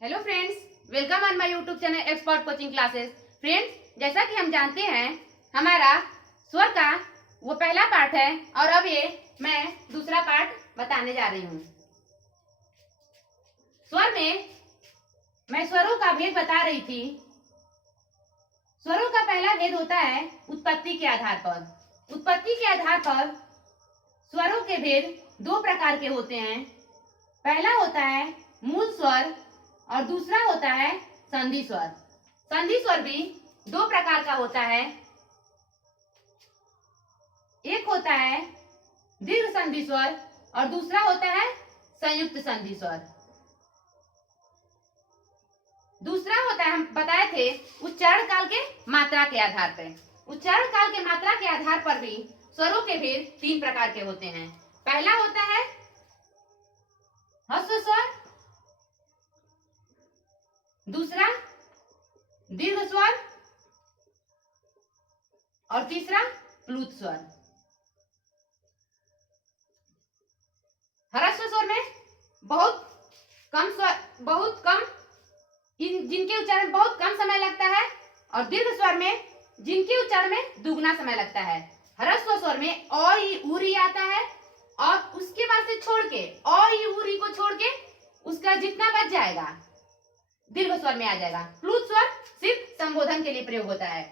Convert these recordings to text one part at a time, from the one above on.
Hello friends, welcome on my YouTube channel expert coaching classes. Friends, जैसा कि हम जानते हैं हमारा स्वर का वो पहला पार्ट है और अब ये मैं दूसरा पार्ट बताने जा रही हूँ। स्वर में मैं स्वरों का भेद बता रही थी। स्वरों का पहला भेद होता है उत्पत्ति के आधार पर। उत्पत्ति के आधार पर स्वरों के भेद दो प्रकार के होते हैं। पहला होता है मूल स्वर और दूसरा होता है संधि स्वर। संधि स्वर भी दो प्रकार का होता है। एक होता है दीर्घ संधि स्वर और दूसरा होता है संयुक्त संधि स्वर। दूसरा होता है, हम बताए थे, उच्चारण काल के मात्रा के आधार पर। उच्चारण काल के मात्रा के आधार पर भी स्वरों के भेद तीन प्रकार के होते हैं। पहला होता है ह्रस्व स्वर, दूसरा दीर्घ स्वर और तीसरा प्लुत स्वर। ह्रस्व स्वर में बहुत कम जिनके उच्चारण बहुत कम समय लगता है और दीर्घ स्वर में जिनके उच्चारण में दुगना समय लगता है। ह्रस्व स्वर में अ ई उरी आता है और उसके बाद से छोड़ के अ ई उरी को छोड़ के उसका जितना बच जाएगा दीर्घ स्वर में आ जाएगा। प्लुत स्वर सिर्फ संबोधन के लिए प्रयोग होता है।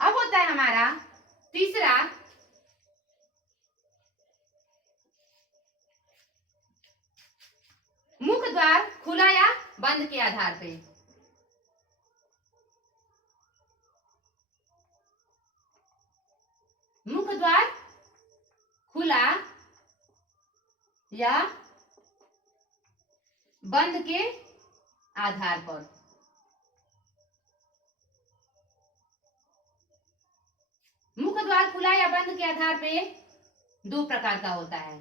अब होता है हमारा तीसरा मुख द्वार खुला या बंद के आधार पे। मुख द्वार खुला या बंद के आधार पर। मुख द्वार खुला या बंद के आधार पे दो प्रकार का होता है।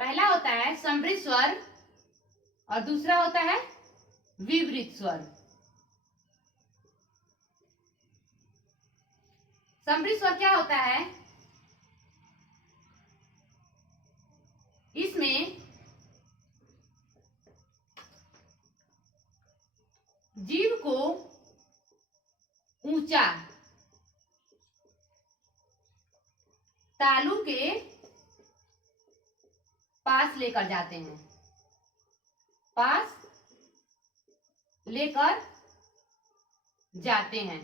पहला होता है समृद्ध स्वर और दूसरा होता है विवृत स्वर। समृद्ध स्वर क्या होता है? इसमें जीव को ऊंचा तालु के पास लेकर जाते हैं। पास लेकर जाते हैं।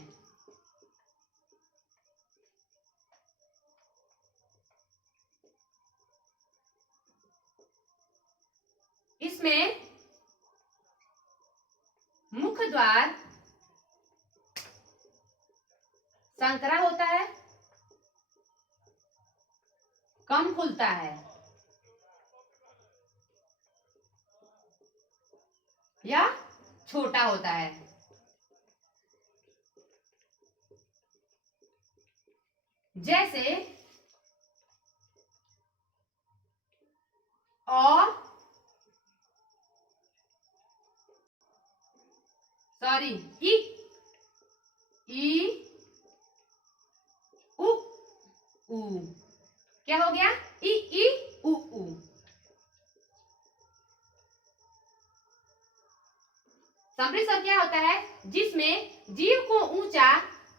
इसमें मुख द्वार संकरा होता है, कम खुलता है या छोटा होता है। जैसे ई ई उ ऊ। क्या हो गया? ई उ ऊ। समृद्ध स्वर क्या होता है? जिसमें जीव को ऊंचा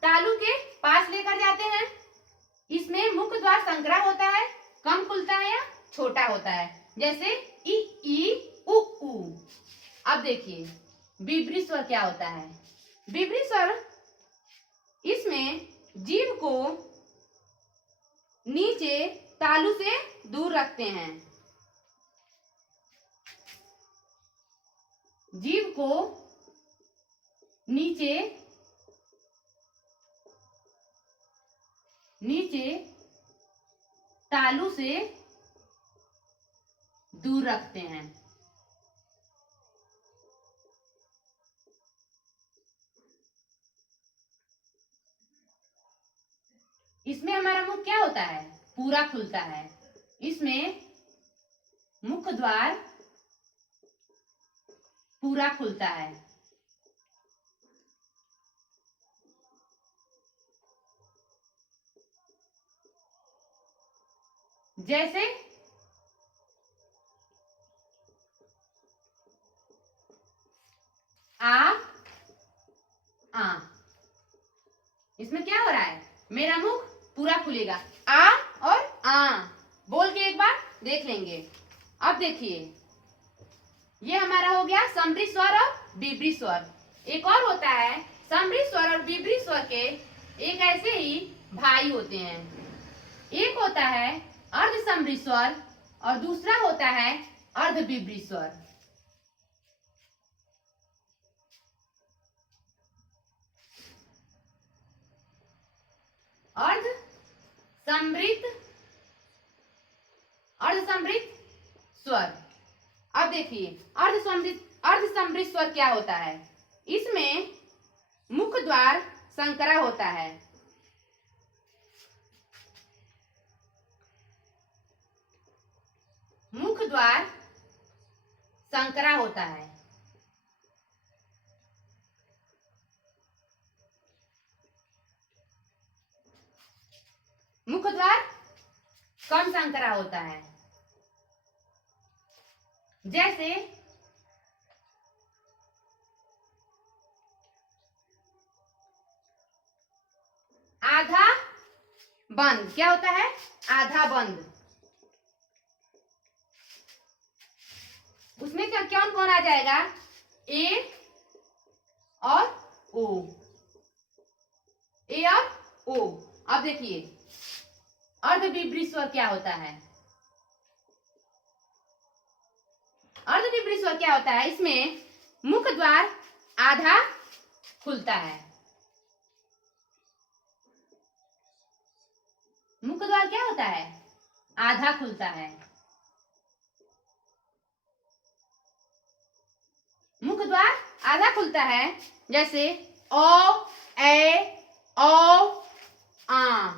तालु के पास लेकर जाते हैं। इसमें मुख द्वार संकरा होता है, कम खुलता है या छोटा होता है। जैसे ई उ ऊ। अब देखिए विवृत स्वर क्या होता है? विवृत स्वर, इसमें जीव को नीचे तालु से दूर रखते हैं। जीव को नीचे तालु से दूर रखते हैं। इसमें हमारा मुख क्या होता है? पूरा खुलता है। इसमें मुख द्वार पूरा खुलता है। जैसे आ। इसमें क्या हो रहा है, मेरा मुख पूरा खुलेगा, आ और आ बोल के एक बार देख लेंगे। अब देखिए, ये हमारा हो गया समरी स्वर और विभ्री स्वर। एक और होता है समरी स्वर और विभ्री स्वर के एक ऐसे ही भाई होते हैं। एक होता है अर्ध समरी स्वर और दूसरा होता है अर्ध विभ्री स्वर। अर्ध समृद्ध स्वर। अब देखिए अर्ध समृद्ध स्वर क्या होता है, इसमें मुख द्वार संकरा होता है। मुख द्वार संकरा होता है। मुख द्वार कम संकरा होता है। जैसे आधा बंद, क्या होता है, आधा बंद। उसमें क्या कौन कौन आ जाएगा, ए और ओ, ए और ओ। अब देखिए अर्ध विभ्री स्वर क्या होता है। अर्ध विभ्री स्वर क्या होता है, इसमें मुख द्वार आधा खुलता है। मुख द्वार क्या होता है, आधा खुलता है। मुख द्वार आधा खुलता है, जैसे ओ, ए, ओ, आ।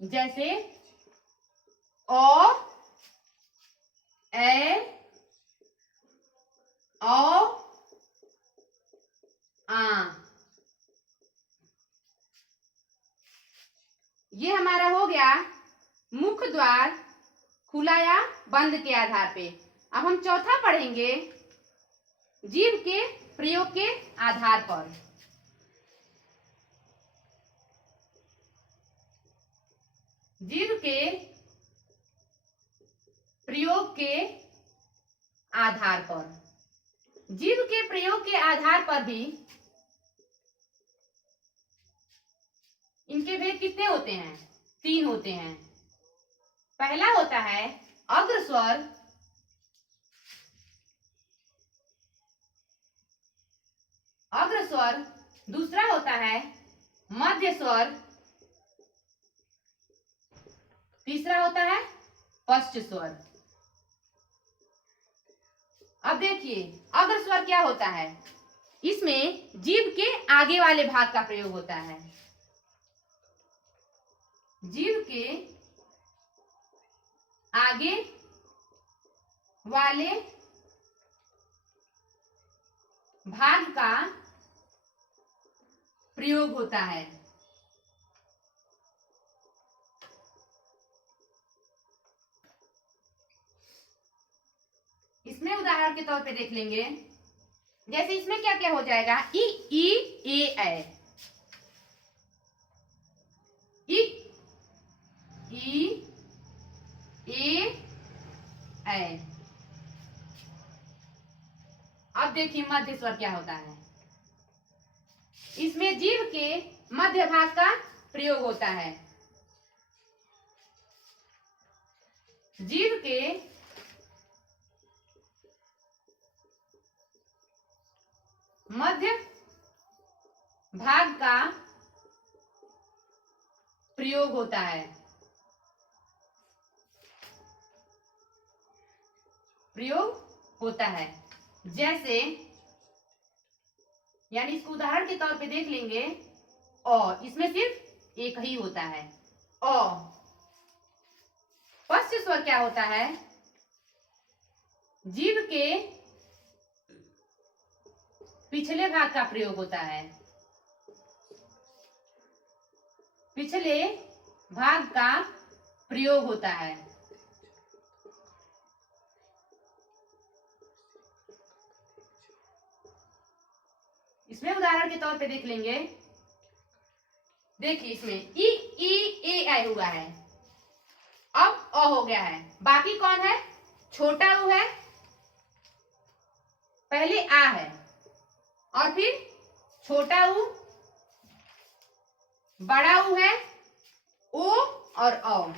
जैसे ओ, ए, ओ, आ। ये हमारा हो गया मुख द्वार खुला या बंद के आधार पे। अब हम चौथा पढ़ेंगे जीभ के प्रयोग के आधार पर। जीभ के प्रयोग के आधार पर। जीभ के प्रयोग के आधार पर भी इनके भेद कितने होते हैं, 3 होते हैं। पहला होता है अग्र स्वर, अग्र स्वर। दूसरा होता है मध्य स्वर। तीसरा होता है पश्च स्वर। अब देखिए अग्र स्वर क्या होता है, इसमें जीभ के आगे वाले भाग का प्रयोग होता है। जीभ के आगे वाले भाग का प्रयोग होता है। इसमें उदाहरण के तौर पे देख लेंगे, जैसे इसमें क्या क्या हो जाएगा, ई ए, ई ए। अब देखिए मध्य स्वर क्या होता है, इसमें जीभ के मध्य भाग का प्रयोग होता है। जीभ के मध्य भाग का प्रयोग होता है। प्रयोग होता है, जैसे यानी इसको उदाहरण के तौर पे देख लेंगे, और इसमें सिर्फ एक ही होता है ओ। पश्च स्वर क्या होता है, जीभ के पिछले भाग का प्रयोग होता है। पिछले भाग का प्रयोग होता है। इसमें उदाहरण के तौर पे देख लेंगे। देखिए इसमें ई ई ए हुआ है, अब अ हो गया है, बाकी कौन है? छोटा ऊ है, पहले आ है और फिर छोटा ऊ, बड़ा ऊ है, ओ और औ।